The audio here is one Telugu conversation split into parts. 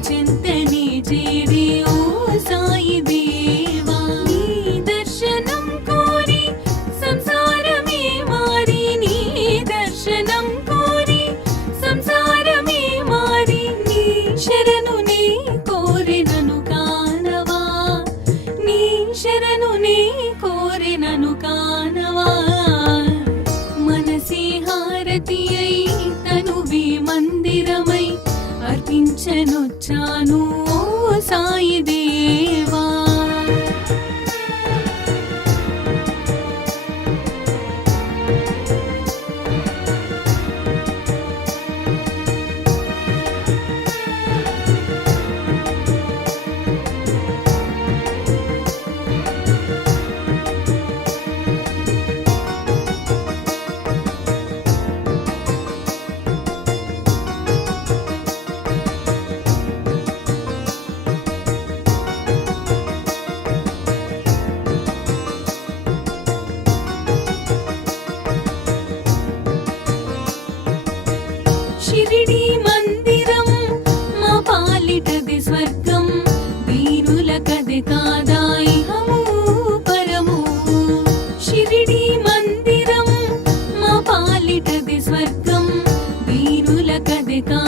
teaching things. शैतान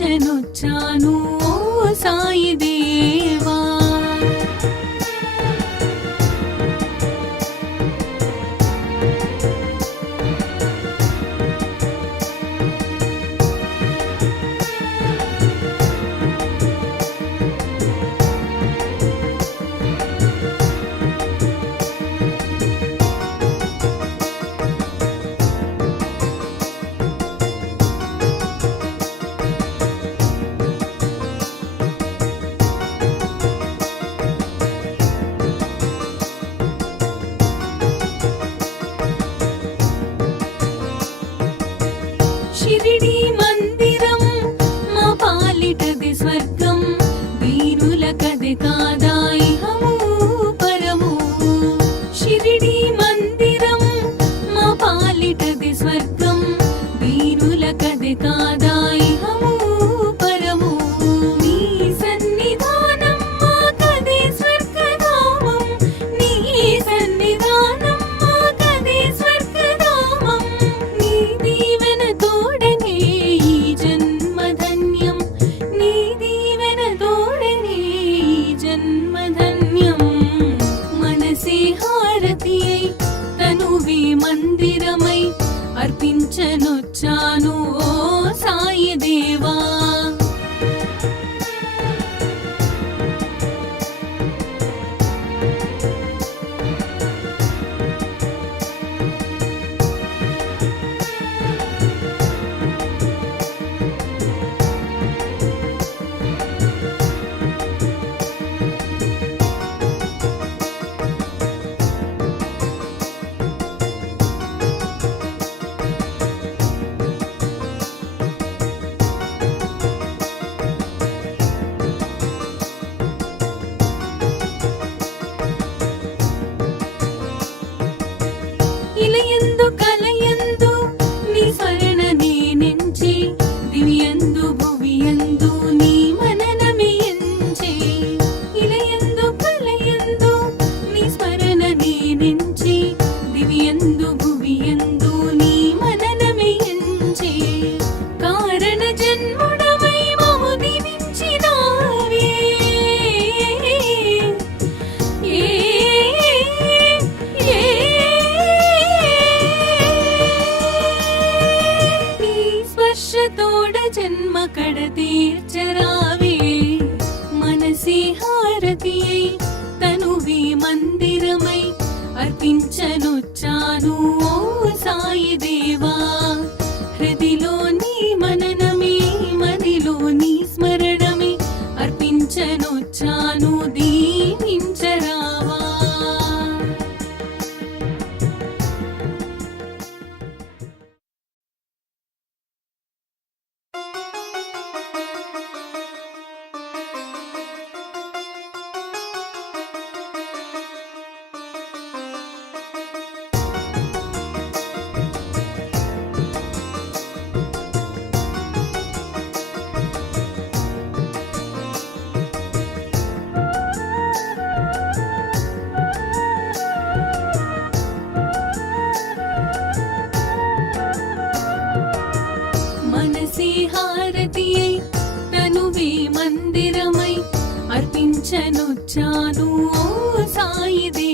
దర్శనొచ్చాను సాయి దేవా ఊచనుచ్చాను ఓ సాయి దేవా మనసి హారతి అయి మందిరమై అర్పించనొచ్చాను ఓ సాయిదే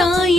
మందిరమై